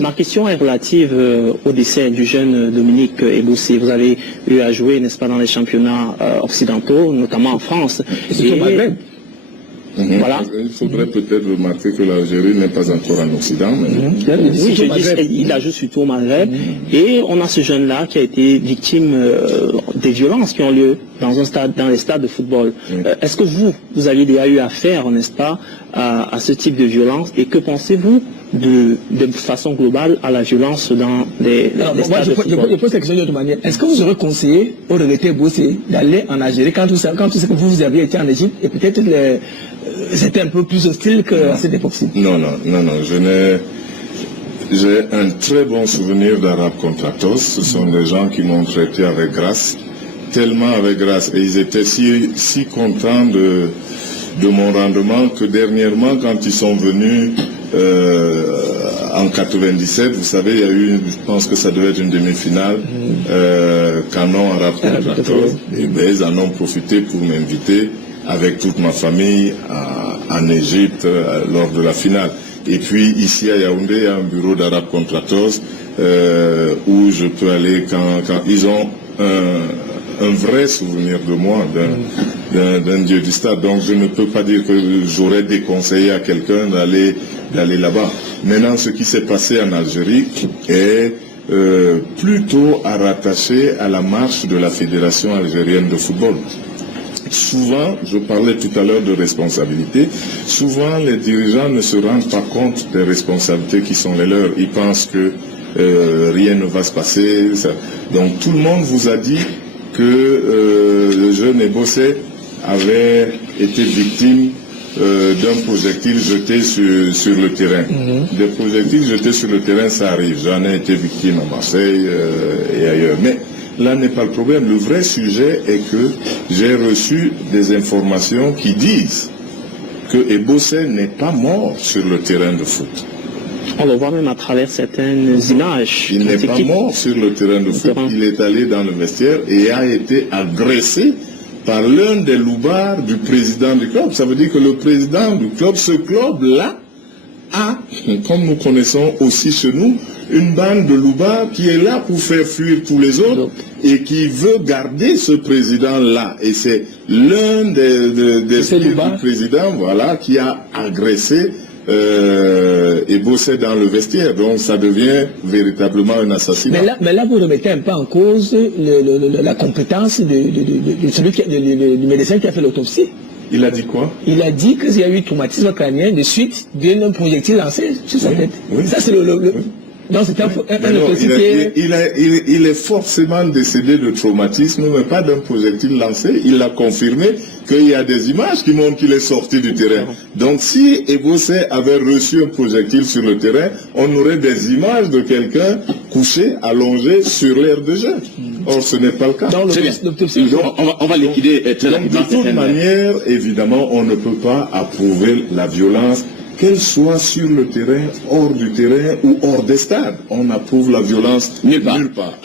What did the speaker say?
Ma question est relative au décès du jeune Dominique Ebossé. Vous avez eu à jouer, n'est-ce pas, dans les championnats occidentaux, notamment en France. Voilà. Il faudrait peut-être remarquer que l'Algérie n'est pas encore en Occident. Mais... Oui, je dis, il a joué surtout au Maghreb. Et on a ce jeune-là qui a été victime des violences qui ont lieu dans les stades de football. Est-ce que vous aviez déjà eu affaire, n'est-ce pas, à ce type de violence? Et que pensez-vous de façon globale à la violence dans les stades de football? Je pose la question d'une autre manière. Est-ce que vous aurez conseillé au regretté Bossé d'aller en Algérie quand tout ça que vous aviez été en Égypte et peut-être c'était un peu plus hostile qu'à cette époque-ci? Non. J'ai un très bon souvenir d'Arabes Contractors. Ce sont des gens qui m'ont traité avec grâce, tellement avec grâce. Et ils étaient si contents de mon rendement que dernièrement, quand ils sont venus en 97, vous savez, il y a eu, je pense que ça devait être une demi-finale, Canon Arabes Contractors. Et ben, ils en ont profité pour m'inviter avec toute ma famille en Égypte lors de la finale. Et puis ici à Yaoundé, il y a un bureau d'Arabes Contractors où je peux aller quand ils ont un vrai souvenir de moi, d'un dieu du stade. Donc je ne peux pas dire que j'aurais déconseillé à quelqu'un d'aller là-bas. Maintenant, ce qui s'est passé en Algérie est plutôt à rattacher à la marche de la Fédération algérienne de football. Souvent, je parlais tout à l'heure de responsabilité, souvent les dirigeants ne se rendent pas compte des responsabilités qui sont les leurs. Ils pensent que rien ne va se passer. Donc tout le monde vous a dit que le jeune Ebossé avait été victime d'un projectile jeté sur le terrain. Des projectiles jetés sur le terrain, ça arrive. J'en ai été victime à Marseille et ailleurs. Mais là n'est pas le problème. Le vrai sujet est que j'ai reçu des informations qui disent que Ebossé n'est pas mort sur le terrain de foot. On le voit même à travers certaines images. Il n'est pas mort sur le terrain de foot. Il est allé dans le vestiaire et a été agressé par l'un des loubards du président du club. Ça veut dire que le président du club, ce club-là, a, comme nous connaissons aussi chez nous, une bande de loubards qui est là pour faire fuir tous les autres et qui veut garder ce président-là. Et c'est l'un des du président, voilà, qui a agressé Ebossé dans le vestiaire. Donc ça devient véritablement un assassinat. Mais là vous remettez un peu en cause la compétence du médecin qui a fait l'autopsie. Il a dit quoi? Il a dit qu'il y a eu traumatisme crânien de suite d'un projectile lancé sur sa tête. Oui. Ça c'est donc c'est il est forcément décédé de traumatisme, mais pas d'un projectile lancé. Il a confirmé qu'il y a des images qui montrent qu'il est sorti du terrain. Donc si Ebossé avait reçu un projectile sur le terrain, on aurait des images de quelqu'un couché, allongé sur l'aire de jeu. Or ce n'est pas le cas. On va liquider très rapidement. De toute manière, évidemment, on ne peut pas approuver la violence, qu'elle soit sur le terrain, hors du terrain ou hors des stades. On approuve la violence nulle part.